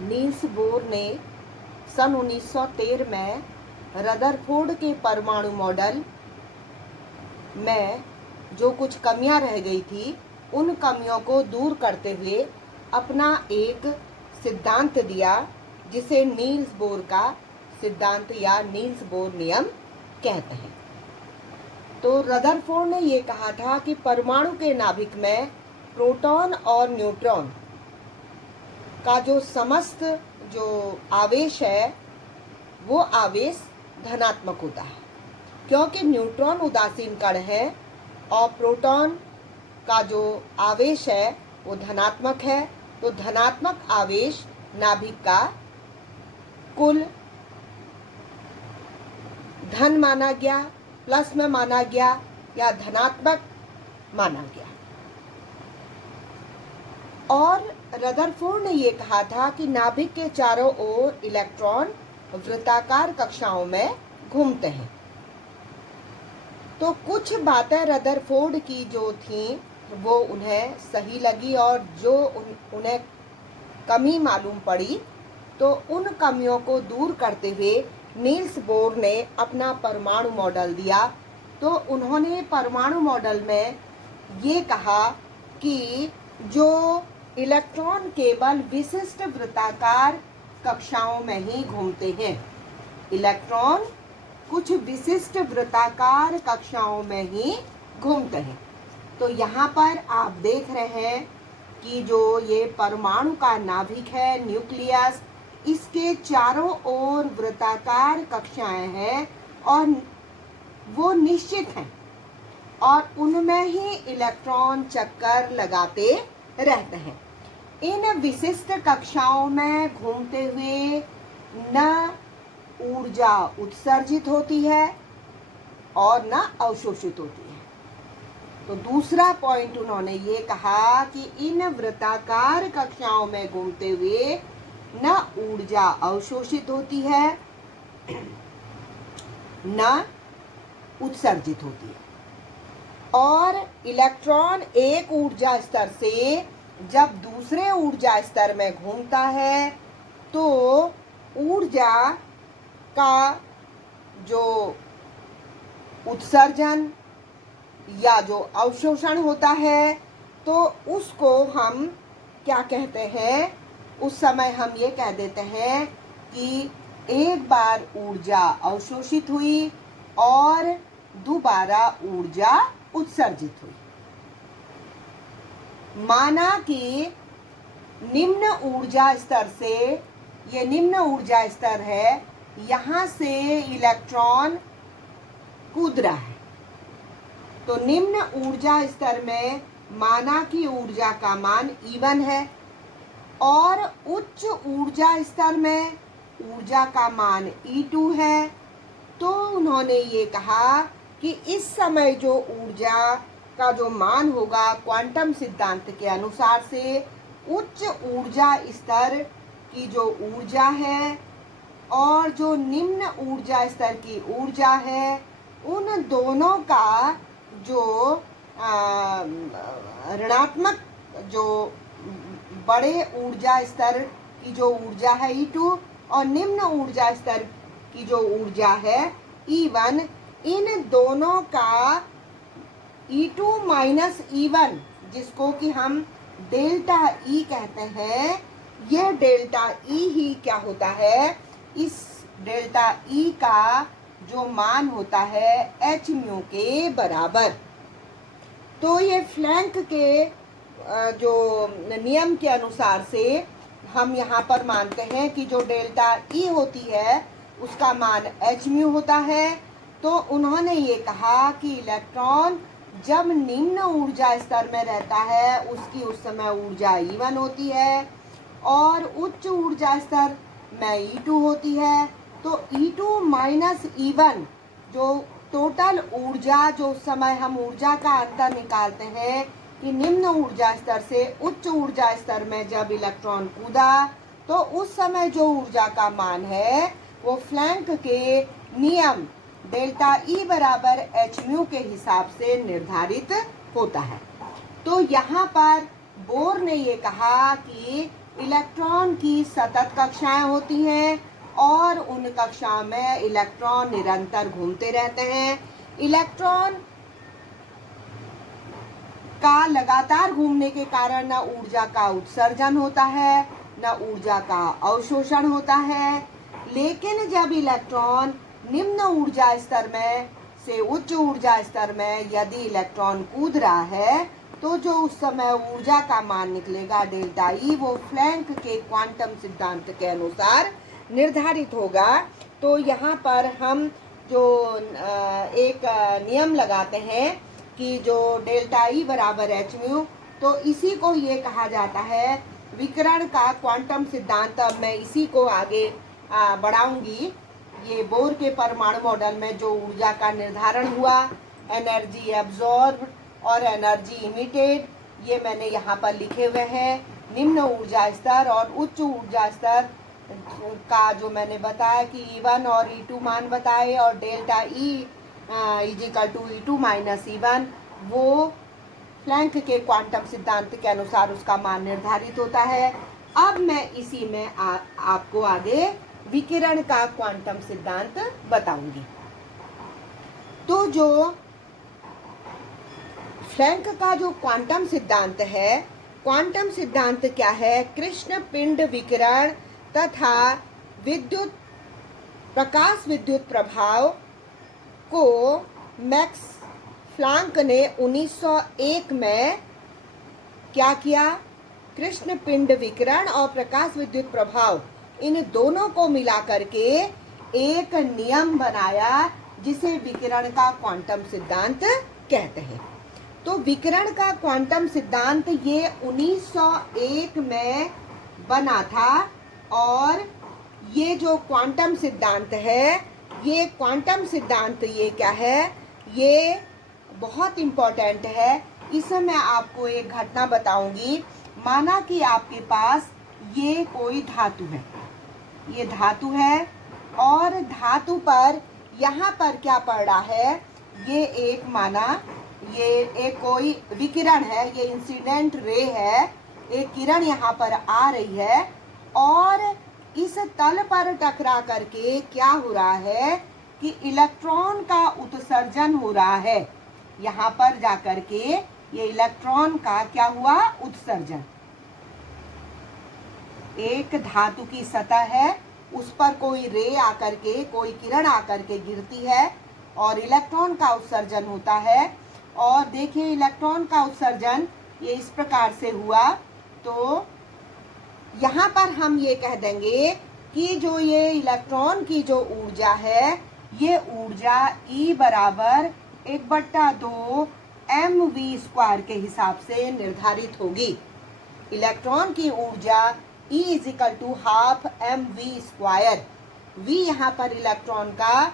Niels Bohr ने सन 1913 में Rutherford के परमाणु मॉडल में जो कुछ कमियां रह गई थी उन कमियों को दूर करते हुए अपना एक सिद्धांत दिया जिसे नील्स बोर का सिद्धांत या नील्स बोर नियम कहते हैं। तो रदरफोर्ड ने ये कहा था कि परमाणु के नाभिक में प्रोटॉन और न्यूट्रॉन का जो समस्त जो आवेश है वो आवेश धनात्मक होता है, क्योंकि न्यूट्रॉन उदासीन कण है और प्रोटॉन का जो आवेश है वो धनात्मक है। तो धनात्मक आवेश नाभिक का कुल धन माना गया, प्लस में माना गया या धनात्मक माना गया। और रदरफोर्ड ने ये कहा था कि नाभिक के चारों ओर इलेक्ट्रॉन वृत्ताकार कक्षाओं में घूमते हैं। तो कुछ बातें रदरफोर्ड की जो थी वो उन्हें सही लगी और जो उन्हें कमी मालूम पड़ी तो उन कमियों को दूर करते हुए नील्स बोर ने अपना परमाणु मॉडल दिया। तो उन्होंने परमाणु मॉडल में ये कहा कि जो इलेक्ट्रॉन केवल विशिष्ट वृत्ताकार कक्षाओं में ही घूमते हैं, इलेक्ट्रॉन कुछ विशिष्ट वृत्ताकार कक्षाओं में ही घूमते हैं। तो यहाँ पर आप देख रहे हैं कि जो ये परमाणु का नाभिक है, न्यूक्लियस, इसके चारों ओर वृत्ताकार कक्षाएं हैं और वो निश्चित हैं और उनमें ही इलेक्ट्रॉन चक्कर लगाते रहते हैं। इन विशिष्ट कक्षाओं में घूमते हुए न ऊर्जा उत्सर्जित होती है और न अवशोषित होती है। तो दूसरा पॉइंट उन्होंने ये कहा कि इन वृत्ताकार कक्षाओं में घूमते हुए न ऊर्जा अवशोषित होती है न उत्सर्जित होती है। और इलेक्ट्रॉन एक ऊर्जा स्तर से जब दूसरे ऊर्जा स्तर में घूमता है तो ऊर्जा का जो उत्सर्जन या जो अवशोषण होता है तो उसको हम क्या कहते हैं, उस समय हम ये कह देते हैं कि एक बार ऊर्जा अवशोषित हुई और दोबारा ऊर्जा उत्सर्जित हुई। माना कि निम्न ऊर्जा स्तर से, ये निम्न ऊर्जा स्तर है, यहाँ से इलेक्ट्रॉन कूद रहा है। तो निम्न ऊर्जा स्तर में माना कि ऊर्जा का मान E1 है और उच्च ऊर्जा स्तर में ऊर्जा का मान E2 है। तो उन्होंने ये कहा कि इस समय जो ऊर्जा का जो मान होगा क्वांटम सिद्धांत के अनुसार से उच्च ऊर्जा स्तर की जो ऊर्जा है और जो निम्न ऊर्जा स्तर की ऊर्जा है उन दोनों का जो ऋणात्मक, जो बड़े ऊर्जा स्तर की जो ऊर्जा है E2 और निम्न ऊर्जा स्तर की जो ऊर्जा है E1, इन दोनों का E2 माइनस E1 जिसको कि हम डेल्टा E कहते हैं, यह डेल्टा E ही क्या होता है, इस डेल्टा E का जो मान होता है h म्यू के बराबर। तो ये फ्लैंक के जो नियम के अनुसार से हम यहाँ पर मानते हैं कि जो डेल्टा E होती है उसका मान h म्यू होता है। तो उन्होंने ये कहा कि इलेक्ट्रॉन जब निम्न ऊर्जा स्तर में रहता है उसकी उस समय ऊर्जा E1 होती है और उच्च ऊर्जा स्तर में E2 होती है। तो E2 माइनस E1 जो टोटल ऊर्जा, जो समय हम ऊर्जा का अंतर निकालते हैं कि निम्न ऊर्जा स्तर से उच्च ऊर्जा स्तर में जब इलेक्ट्रॉन कूदा तो उस समय जो ऊर्जा का मान है वो फ्लैंक के नियम डेल्टा E बराबर h म्यू के हिसाब से निर्धारित होता है। तो यहाँ पर बोर ने ये कहा कि इलेक्ट्रॉन की सतत कक्षाएं होती हैं और उन कक्षाओं में इलेक्ट्रॉन निरंतर घूमते रहते हैं। इलेक्ट्रॉन का लगातार घूमने के कारण न ऊर्जा का उत्सर्जन होता है न ऊर्जा का अवशोषण होता है। लेकिन जब इलेक्ट्रॉन निम्न ऊर्जा स्तर में से उच्च ऊर्जा स्तर में यदि इलेक्ट्रॉन कूद रहा है तो जो उस समय ऊर्जा का मान निकलेगा डेल्टा ई, वो प्लैंक के क्वांटम सिद्धांत के अनुसार निर्धारित होगा। तो यहाँ पर हम जो एक नियम लगाते हैं कि जो डेल्टा ई बराबर एच म्यू, तो इसी को ये कहा जाता है विकिरण का क्वांटम सिद्धांत। अब मैं इसी को आगे बढ़ाऊंगी। ये बोर के परमाणु मॉडल में जो ऊर्जा का निर्धारण हुआ, एनर्जी एब्जॉर्ब और एनर्जी इमिटेड, ये मैंने यहाँ पर लिखे हुए हैं। निम्न ऊर्जा स्तर और उच्च ऊर्जा स्तर का जो मैंने बताया कि E1 और E2 मान बताए, और delta E equal to E2 minus E1, वो प्लैंक के क्वांटम सिद्धांत के अनुसार उसका मान निर्धारित होता है। अब मैं इसी में आपको आगे विकिरण का क्वांटम सिद्धांत बताऊंगी। तो जो प्लैंक का जो क्वांटम सिद्धांत है, क्वांटम सिद्धांत क्या है? कृष्ण पिंड विकिरण तथा विद्युत प्रकाश विद्युत प्रभाव को मैक्स प्लैंक ने 1901 में क्या किया? कृष्ण पिंड विकिरण और प्रकाश विद्युत प्रभाव, इन दोनों को मिला करके एक नियम बनाया जिसे विकिरण का क्वांटम सिद्धांत कहते हैं। तो विकिरण का क्वांटम सिद्धांत ये 1901 में बना था, और ये जो क्वांटम सिद्धांत है, ये क्वांटम सिद्धांत ये क्या है? ये बहुत इम्पोर्टेंट है। इसमें मैं आपको एक घटना बताऊंगी। माना कि आपके पास ये कोई धातु है, ये धातु है, और धातु पर यहाँ पर क्या पड़ रहा है? ये एक माना ये एक कोई विकिरण है, ये इंसिडेंट रे है, एक किरण यहाँ पर आ रही है, और इस तल पर टकरा करके क्या हो रहा है कि इलेक्ट्रॉन का उत्सर्जन हो रहा है। यहाँ पर जाकर के ये इलेक्ट्रॉन का क्या हुआ? उत्सर्जन। एक धातु की सतह है, उस पर कोई रे आकर के, कोई किरण आकर के गिरती है और इलेक्ट्रॉन का उत्सर्जन होता है। और देखिए इलेक्ट्रॉन का उत्सर्जन ये इस प्रकार से हुआ। तो यहाँ पर हम ये कह देंगे कि जो ये इलेक्ट्रॉन की जो ऊर्जा है, ये ऊर्जा E बराबर 1/2 mv² के हिसाब से निर्धारित होगी। इलेक्ट्रॉन की ऊर्जा E equal to half mv²। v यहाँ पर इलेक्ट्रॉन का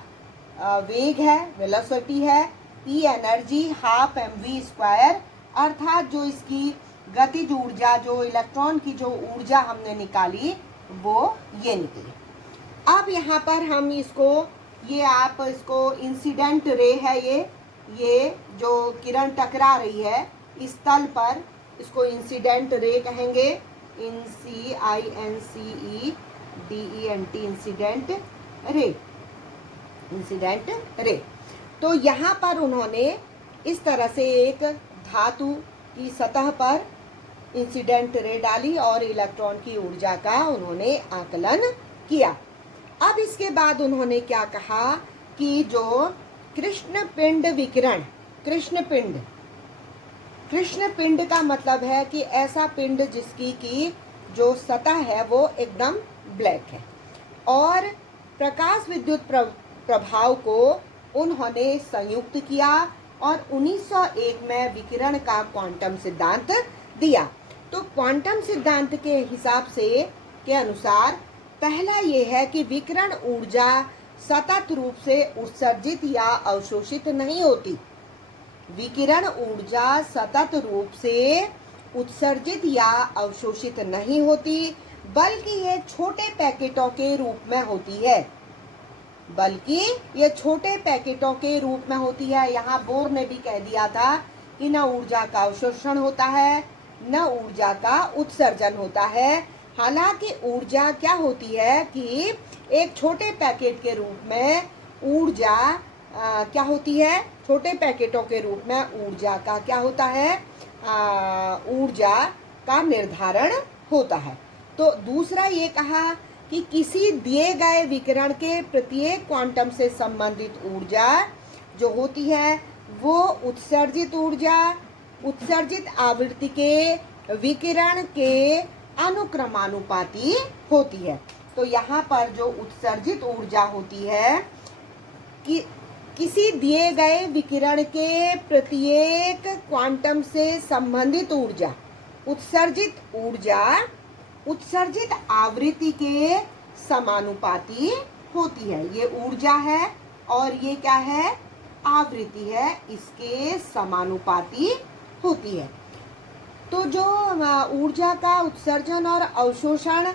वेग है, वेलोसिटी है, E एनर्जी हाफ mv², अर्थात जो इसकी गतिज ऊर्जा, जो इलेक्ट्रॉन की जो ऊर्जा हमने निकाली वो ये निकली। अब यहाँ पर हम इसको, ये आप इसको इंसिडेंट रे है, ये जो किरण टकरा रही है इस तल पर, इसको इंसिडेंट रे कहेंगे। INCEDENT, incident ray, incident ray. तो यहाँ पर उन्होंने इस तरह से एक धातु की सतह पर इंसिडेंट रे डाली और इलेक्ट्रॉन की ऊर्जा का उन्होंने आकलन किया। अब इसके बाद उन्होंने क्या कहा कि जो कृष्ण पिंड विकिरण, कृष्ण पिंड का मतलब है कि ऐसा पिंड जिसकी की जो सतह है वो एकदम ब्लैक है, और प्रकाश विद्युत प्रभाव को उन्होंने संयुक्त किया और 1901 में विकिरण का क्वांटम सिद्धांत दिया। तो क्वांटम सिद्धांत के हिसाब से के अनुसार पहला ये है कि विकिरण ऊर्जा सतत रूप से उत्सर्जित या अवशोषित नहीं होती। विकिरण ऊर्जा सतत रूप से उत्सर्जित या अवशोषित नहीं होती, बल्कि ये छोटे पैकेटों के रूप में होती है, बल्कि ये छोटे पैकेटों के रूप में होती है। यहाँ बोर ने भी कह दिया था कि न ऊर्जा का अवशोषण होता है न ऊर्जा का उत्सर्जन होता है। हालांकि ऊर्जा क्या होती है कि एक छोटे पैकेट के रूप में ऊर्जा क्या होती है, छोटे पैकेटों के रूप में ऊर्जा का क्या होता है, ऊर्जा का निर्धारण होता है। तो दूसरा ये कहा कि किसी दिए गए विकिरण के प्रत्येक क्वांटम से संबंधित ऊर्जा जो होती है वो उत्सर्जित ऊर्जा उत्सर्जित आवृत्ति के विकिरण के अनुक्रमानुपाती होती है। तो यहाँ पर जो उत्सर्जित ऊर्जा होती है कि किसी दिए गए विकिरण के प्रत्येक क्वांटम से संबंधित ऊर्जा उत्सर्जित आवृत्ति के समानुपाती होती है। ये ऊर्जा है और ये क्या है, आवृत्ति है, इसके समानुपाती होती है। तो जो ऊर्जा का उत्सर्जन और अवशोषण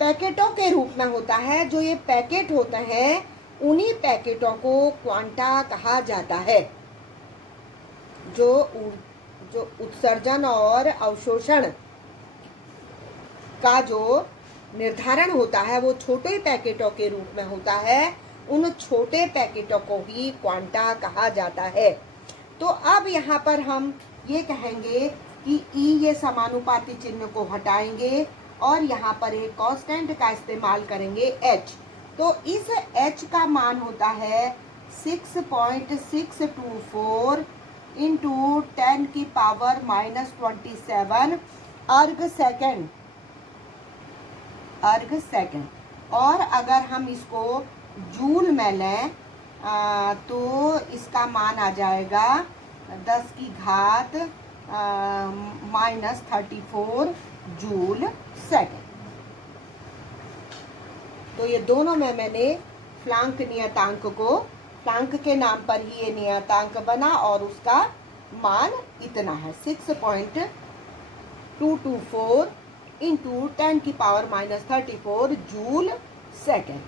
पैकेटों के रूप में होता है, जो ये पैकेट होते हैं उन्हीं पैकेटों को क्वांटा कहा जाता है। जो उत्सर्जन और अवशोषण का जो निर्धारण होता है वो छोटे पैकेटों के रूप में होता है, उन छोटे पैकेटों को ही क्वांटा कहा जाता है। तो अब यहाँ पर हम ये कहेंगे कि ई, ये समानुपाती चिन्ह को हटाएंगे और यहाँ पर एक कांस्टेंट का इस्तेमाल करेंगे एच। तो इस एच का मान होता है 6.624 इंटू 10 की पावर -27 अर्ग सेकेंड। और अगर हम इसको जूल में लें तो इसका मान आ जाएगा 10 की घात -34 जूल सेकेंड। तो ये दोनों में मैंने प्लांक नियतांक को, प्लांक के नाम पर ही ये नियतांक बना और उसका मान इतना है 6.224 इंटू 10 की पावर -34 जूल सेकेंड।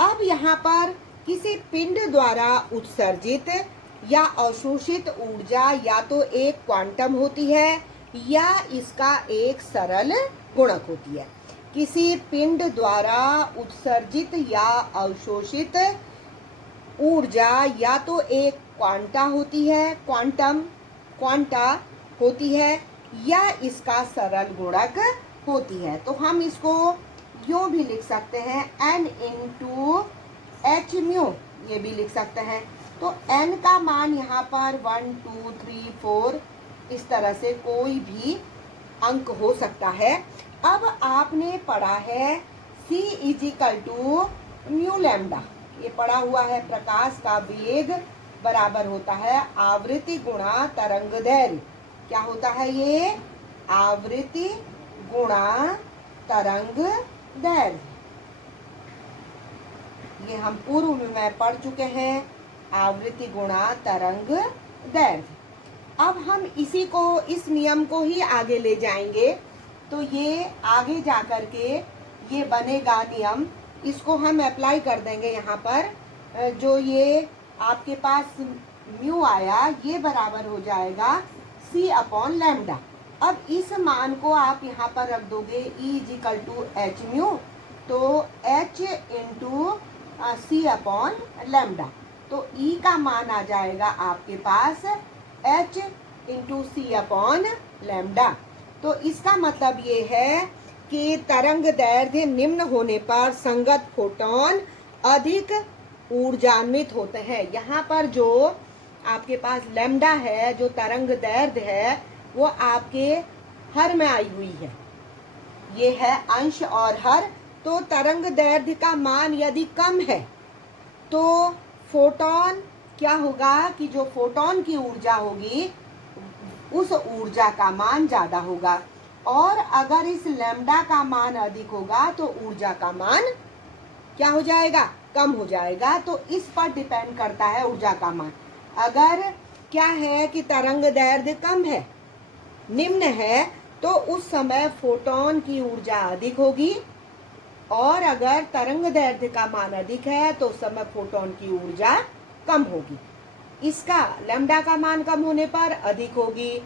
अब यहाँ पर किसी पिंड द्वारा उत्सर्जित या अवशोषित ऊर्जा या तो एक क्वांटम होती है या इसका एक सरल गुणक होती है। किसी पिंड द्वारा उत्सर्जित या अवशोषित ऊर्जा या तो एक क्वांटा होती है या इसका सरल गुणक होती है। तो हम इसको यूं भी लिख सकते हैं n इंटू एच म्यू, ये भी लिख सकते हैं। तो n का मान यहाँ पर 1 2 3 4 इस तरह से कोई भी अंक हो सकता है। अब आपने पढ़ा है c = म्यू लैम्डा, ये पढ़ा हुआ है प्रकाश का वेग बराबर होता है आवृत्ति गुणा तरंग दैर्घ्य। क्या होता है ये, आवृत्ति गुणा तरंग दैर्घ्य। ये हम पूर्व में पढ़ चुके हैं, आवृत्ति गुणा तरंग दैर्घ्य। अब हम इस नियम को ही आगे ले जाएंगे। तो ये आगे जा कर के ये बनेगा नियम, इसको हम अप्लाई कर देंगे यहाँ पर। जो ये आपके पास म्यू आया ये बराबर हो जाएगा c/λ। अब इस मान को आप यहाँ पर रख दोगे E = h म्यू, तो h इंटू c/λ। तो E का मान आ जाएगा आपके पास h इंटू c/λ। तो इसका मतलब ये है कि तरंग दैर्घ्य निम्न होने पर संगत फोटोन अधिक ऊर्जान्वित होते हैं। यहाँ पर जो आपके पास लैम्डा है, जो तरंग दैर्घ्य है, वो आपके हर में आई हुई है। ये है अंश और हर। तो तरंग दैर्घ्य का मान यदि कम है तो फोटोन क्या होगा कि जो फोटोन की ऊर्जा होगी उस ऊर्जा का मान ज्यादा होगा, और अगर इस लैम्डा का मान अधिक होगा तो ऊर्जा का मान क्या हो जाएगा, कम हो जाएगा। तो इस पर डिपेंड करता है ऊर्जा का मान। अगर क्या है कि तरंग दैर्घ्य कम है, निम्न है, तो उस समय फोटोन की ऊर्जा अधिक होगी, और अगर तरंग दैर्घ्य का मान अधिक है तो उस समय फोटोन की ऊर्जा कम होगी। इसका लैम्डा का मान कम होने पर अधिक होगी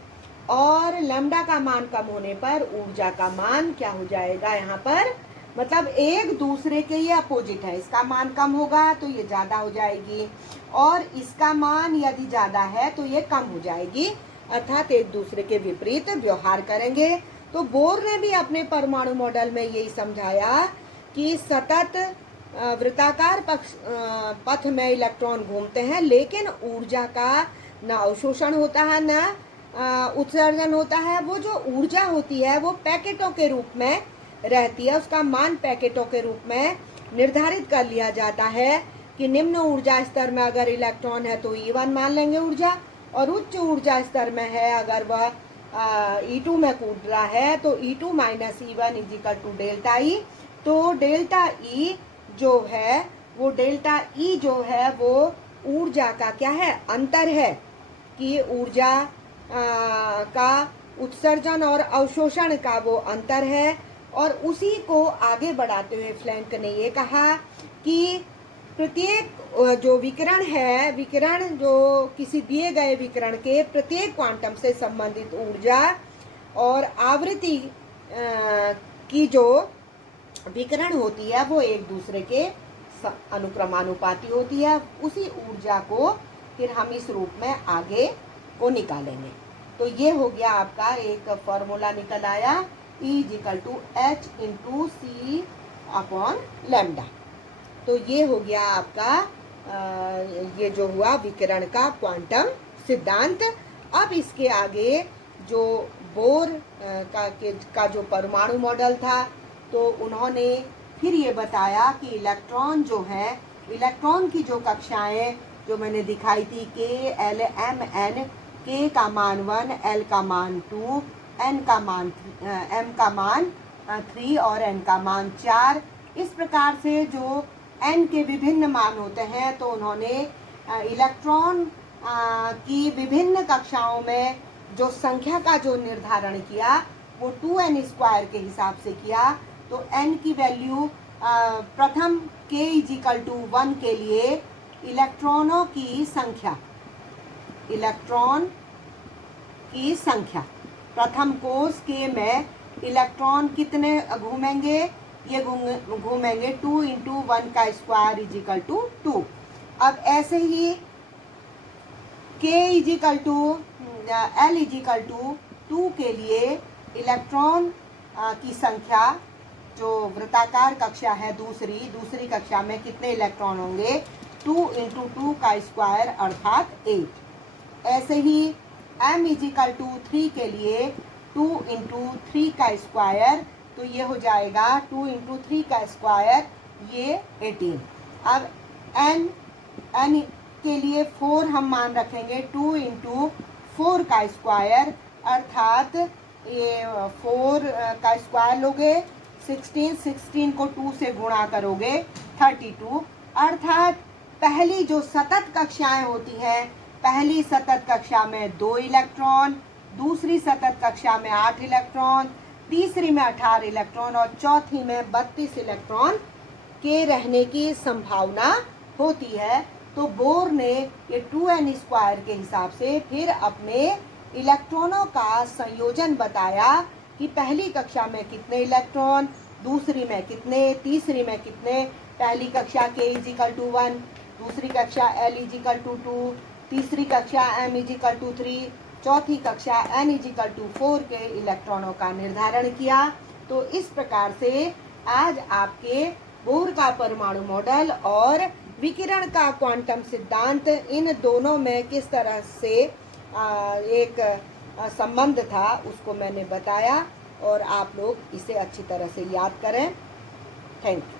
और लैम्डा का मान कम होने पर ऊर्जा का मान क्या हो जाएगा यहाँ पर, मतलब एक दूसरे के ये अपोजिट है। इसका मान कम होगा तो ये ज़्यादा हो जाएगी, और इसका मान यदि ज़्यादा है तो ये कम हो जाएगी, अर्थात एक दूसरे के विपरीत व्यवहार करेंगे। तो बोर ने भी अपने परमाणु मॉडल में यही समझाया कि सतत वृत्ताकार पथ में इलेक्ट्रॉन घूमते हैं, लेकिन ऊर्जा का न अवशोषण होता है न उत्सर्जन होता है। वो जो ऊर्जा होती है वो पैकेटों के रूप में रहती है, उसका मान पैकेटों के रूप में निर्धारित कर लिया जाता है कि निम्न ऊर्जा स्तर में अगर इलेक्ट्रॉन है तो E1 मान लेंगे ऊर्जा, और उच्च ऊर्जा स्तर में है अगर वह E2 में कूद रहा है तो E2 minus E1 equal to delta E. तो डेल्टा ई जो है वो डेल्टा ई जो है वो ऊर्जा का क्या है, अंतर है कि ऊर्जा का उत्सर्जन और अवशोषण का वो अंतर है। और उसी को आगे बढ़ाते हुए फ्लैंक ने ये कहा कि प्रत्येक जो विकिरण है, विकिरण जो किसी दिए गए विकिरण के प्रत्येक क्वांटम से संबंधित ऊर्जा और आवृत्ति की जो विकिरण होती है वो एक दूसरे के अनुक्रमानुपाती होती है। उसी ऊर्जा को फिर हम इस रूप में आगे को निकालेंगे। तो ये हो गया आपका एक फॉर्मूला निकल आया, E equal to H into C upon lambda. तो ये हो गया आपका ये जो हुआ विकिरण का क्वांटम सिद्धांत। अब इसके आगे जो बोर का जो परमाणु मॉडल था, तो उन्होंने फिर ये बताया कि इलेक्ट्रॉन जो है, इलेक्ट्रॉन की जो कक्षाएं जो मैंने दिखाई थी K L M N, K का मान 1, L का मान 2, N का मान M का मान 3 और N का मान 4। इस प्रकार से जो N के विभिन्न मान होते हैं, तो उन्होंने इलेक्ट्रॉन की विभिन्न कक्षाओं में जो संख्या का जो निर्धारण किया वो 2n स्क्वायर के हिसाब से किया। तो n की वैल्यू प्रथम k इजिकल टू 1 के लिए इलेक्ट्रॉनों की संख्या, इलेक्ट्रॉन की संख्या प्रथम कोष k में इलेक्ट्रॉन कितने घूमेंगे, ये घूमेंगे 2 इंटू 1 का स्क्वायर इजिकल टू 2। अब ऐसे ही k equal to L equal to 2 के लिए इलेक्ट्रॉन की संख्या जो वृत्ताकार कक्षा है दूसरी कक्षा में कितने इलेक्ट्रॉन होंगे, 2 इंटू 2 का स्क्वायर अर्थात 8। ऐसे ही m इजिकल टू 3 के लिए 2 इंटू 3 का स्क्वायर, तो ये हो जाएगा 2 इंटू 3 का स्क्वायर, ये 18। अब n के लिए 4 हम मान रखेंगे, 2 इंटू 4 का स्क्वायर अर्थात ये 4 का स्क्वायर लोगे 16 को 2 से गुणा करोगे 32। अर्थात पहली जो सतत कक्षाएं होती हैं, पहली सतत कक्षा में 2 इलेक्ट्रॉन, दूसरी सतत कक्षा में 8 इलेक्ट्रॉन, तीसरी में 18 इलेक्ट्रॉन और चौथी में 32 इलेक्ट्रॉन के रहने की संभावना होती है। तो बोर ने ये 2n स्क्वायर के हिसाब से फिर अपने इलेक्ट्रॉनों का संयोजन बताया कि पहली कक्षा में कितने इलेक्ट्रॉन, दूसरी में कितने, तीसरी में कितने। पहली कक्षा k इजिकल टू 1, दूसरी कक्षा L इजिकल टू 2, तीसरी कक्षा M इजिकल टू 3, चौथी कक्षा N इजिकल टू 4 के इलेक्ट्रॉनों का निर्धारण किया। तो इस प्रकार से आज आपके बोर का परमाणु मॉडल और विकिरण का क्वांटम सिद्धांत, इन दोनों में किस तरह से एक संबंध था उसको मैंने बताया, और आप लोग इसे अच्छी तरह से याद करें। Thank you.